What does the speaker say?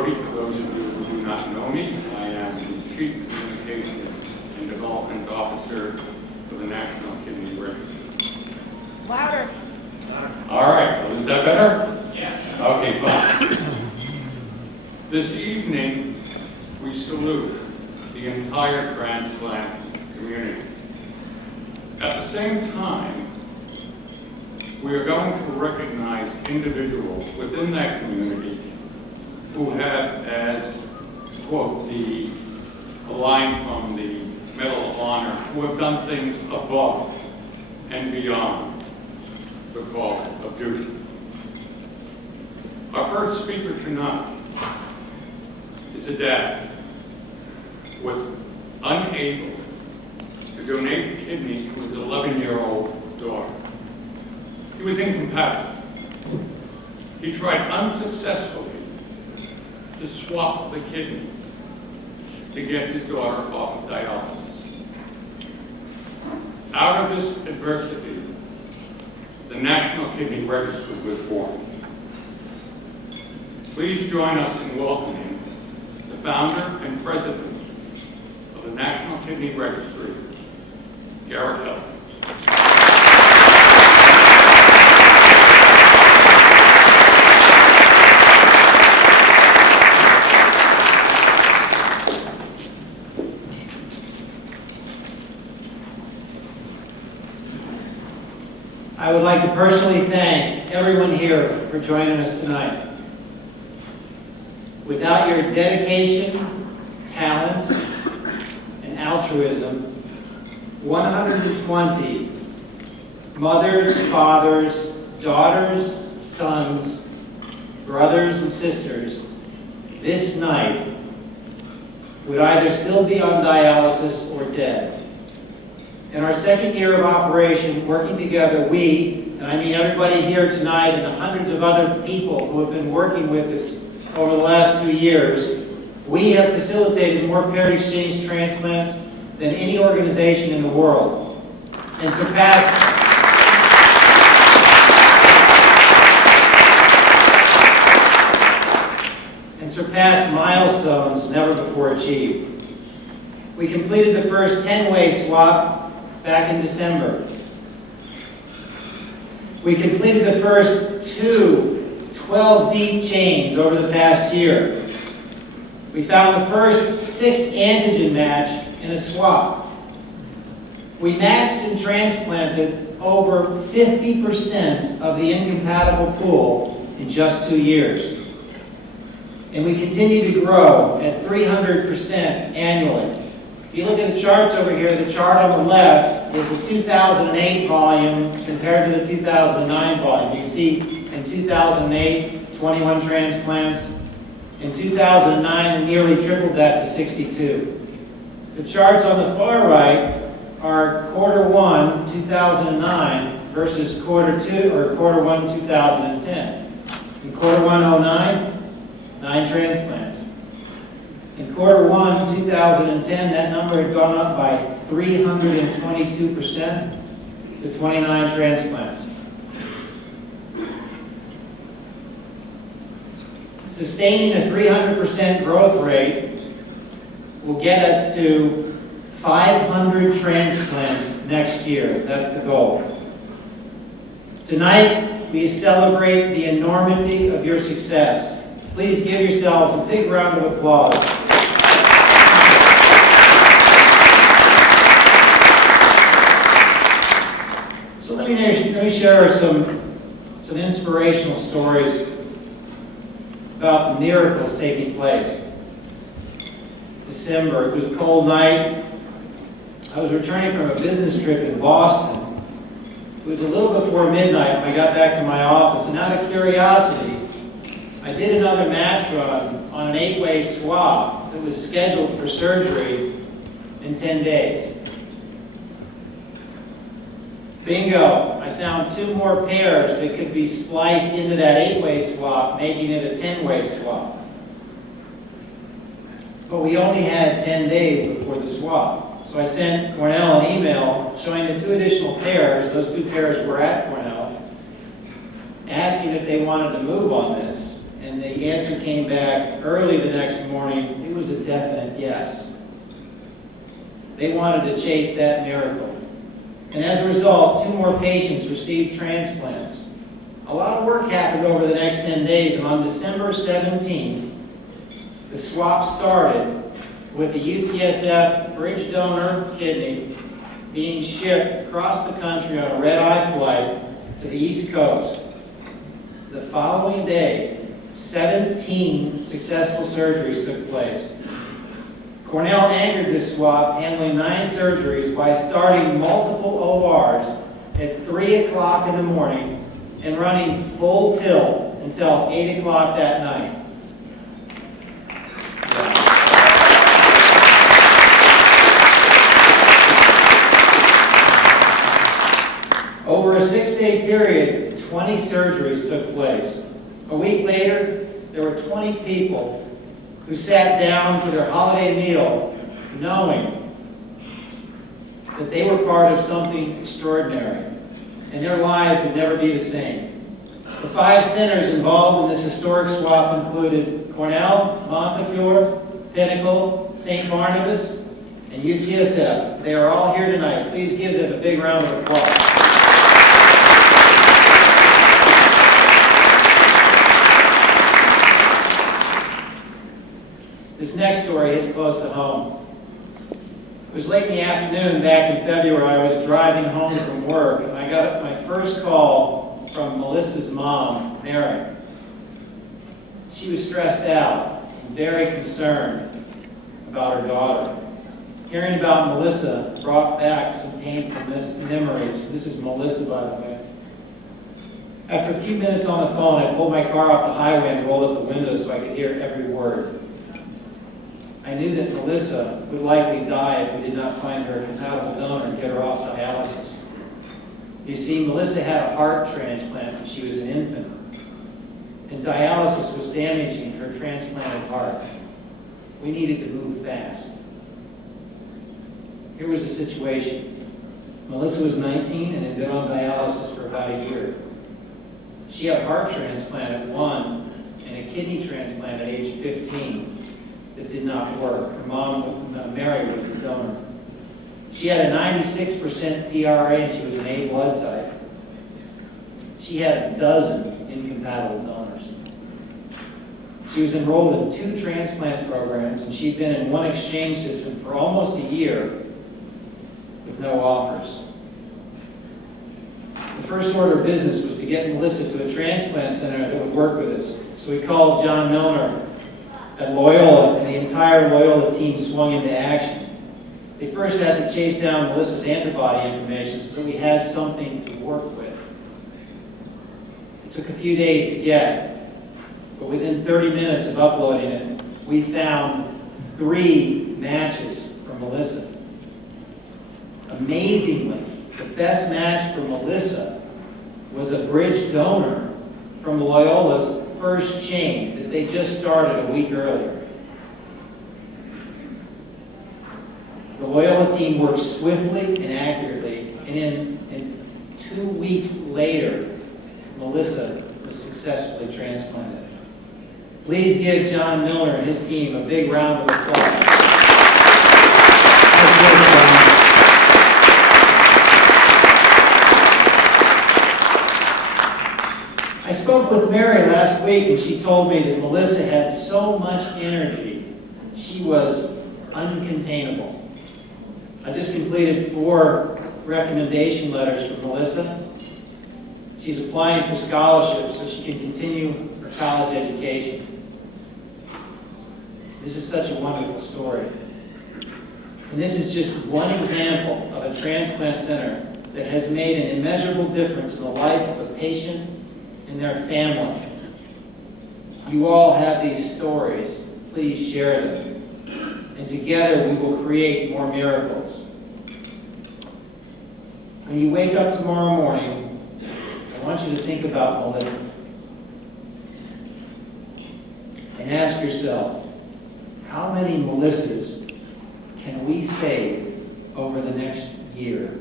Brody. For those of you who do not know me, I am the Chief Communications and Development Officer for the National Kidney Registry. Louder. All right, well, is that better? Yeah. Okay, fine. This evening, we salute the entire transplant community. At the same time, we are going to recognize individuals within that community who have, as, quote, a line from the Medal of Honor, who have done things above and beyond the call of duty. Our first speaker tonight is a dad who was unable to donate a kidney to his 11-year-old daughter. He was incompatible. He tried unsuccessfully to swap the kidney to get his daughter off of dialysis. Out of this adversity, the National Kidney Registry was born. Please join us in welcoming the founder and president of the National Kidney Registry, Garrett Hill. I would like to personally thank everyone here for joining us tonight. Without your dedication, talent, and altruism, 120 mothers, fathers, daughters, sons, brothers, and sisters this night would either still be on dialysis or dead. In our second year of operation, working together, we, and I mean everybody here tonight and the hundreds of other people who have been working with us over the last 2 years, we have facilitated more paired exchange transplants than any organization in the world and surpassed milestones never before achieved. We completed the first 10-way swap back in December. We completed the first 2 12-deep chains over the past year. We found the first 6 antigen match in a swap. We matched and transplanted over 50% of the incompatible pool in just 2 years. And we continue to grow at 300% annually. If you look at the charts over here, the chart on the left is the 2008 volume compared to the 2009 volume. You see in 2008, 21 transplants. In 2009, we nearly tripled that to 62. The charts on the far right are quarter 1, 2009 versus quarter 1, 2010. In quarter 1, 2009, 9 transplants. In quarter 1, 2010, that number had gone up by 322% to 29 transplants. Sustaining a 300% growth rate will get us to 500 transplants next year. That's the goal. Tonight, we celebrate the enormity of your success. Please give yourselves a big round of applause. So let me share some inspirational stories about the miracles taking place. December, it was a cold night. I was returning from a business trip in Boston. It was a little before midnight when I got back to my office, and out of curiosity, I did another match run on an 8-way swap that was scheduled for surgery in 10 days. Bingo! I found 2 more pairs that could be spliced into that 8-way swap, making it a 10-way swap. But we only had 10 days before the swap. So I sent Cornell an email showing the 2 additional pairs. Those 2 pairs were at Cornell, asking if they wanted to move on this. and the answer came back early the next morning. It was a definite yes. They wanted to chase that miracle. And as a result, 2 more patients received transplants. A lot of work happened over the next 10 days, and on December 17th, the swap started with the UCSF bridge donor kidney being shipped across the country on a red-eye flight to the East Coast. The following day, 17 successful surgeries took place. Cornell anchored this swap, handling 9 surgeries by starting multiple ORs at 3 o'clock in the morning and running full tilt until 8 o'clock that night. Over a 6-day period, 20 surgeries took place. A week later, there were 20 people who sat down for their holiday meal knowing that they were part of something extraordinary and their lives would never be the same. The 5 centers involved in this historic swap included Cornell, Montefiore, Pinnacle, St. Barnabas, and UCSF. They are all here tonight. Please give them a big round of applause. This next story hits close to home. It was late in the afternoon back in February. I was driving home from work, and I got my first call from Melissa's mom, Mary. She was stressed out and very concerned about her daughter. Hearing about Melissa brought back some painful memories. This is Melissa, by the way. After a few minutes on the phone, I pulled my car off the highway and rolled up the window so I could hear every word. I knew that Melissa would likely die if we did not find her a compatible donor and get her off dialysis. You see, Melissa had a heart transplant when she was an infant, and dialysis was damaging her transplanted heart. We needed to move fast. Here was the situation. Melissa was 19 and had been on dialysis for about a year. She had a heart transplant at 1 and a kidney transplant at age 15 that did not work. Her mom, Mary, was the donor. She had a 96% PRA and she was an A blood type. She had a dozen incompatible donors. She was enrolled in 2 transplant programs and she'd been in one exchange system for almost a year with no offers. The first order of business was to get Melissa to a transplant center that would work with us. So we called John Milner at Loyola, and the entire Loyola team swung into action. They first had to chase down Melissa's antibody information so that we had something to work with. It took a few days to get, but within 30 minutes of uploading it, we found 3 matches for Melissa. Amazingly, the best match for Melissa was a bridge donor from Loyola's first chain that they just started a week earlier. The Loyola team worked swiftly and accurately, and 2 weeks later, Melissa was successfully transplanted. Please give John Milner and his team a big round of applause. I spoke with Mary last week and she told me that Melissa had so much energy, she was uncontainable. I just completed 4 recommendation letters for Melissa. She's applying for scholarships so she can continue her college education. This is such a wonderful story. And this is just one example of a transplant center that has made an immeasurable difference in the life of a patient and their family. You all have these stories. Please share them. And together we will create more miracles. When you wake up tomorrow morning, I want you to think about Melissa. And ask yourself, how many Melissas can we save over the next year?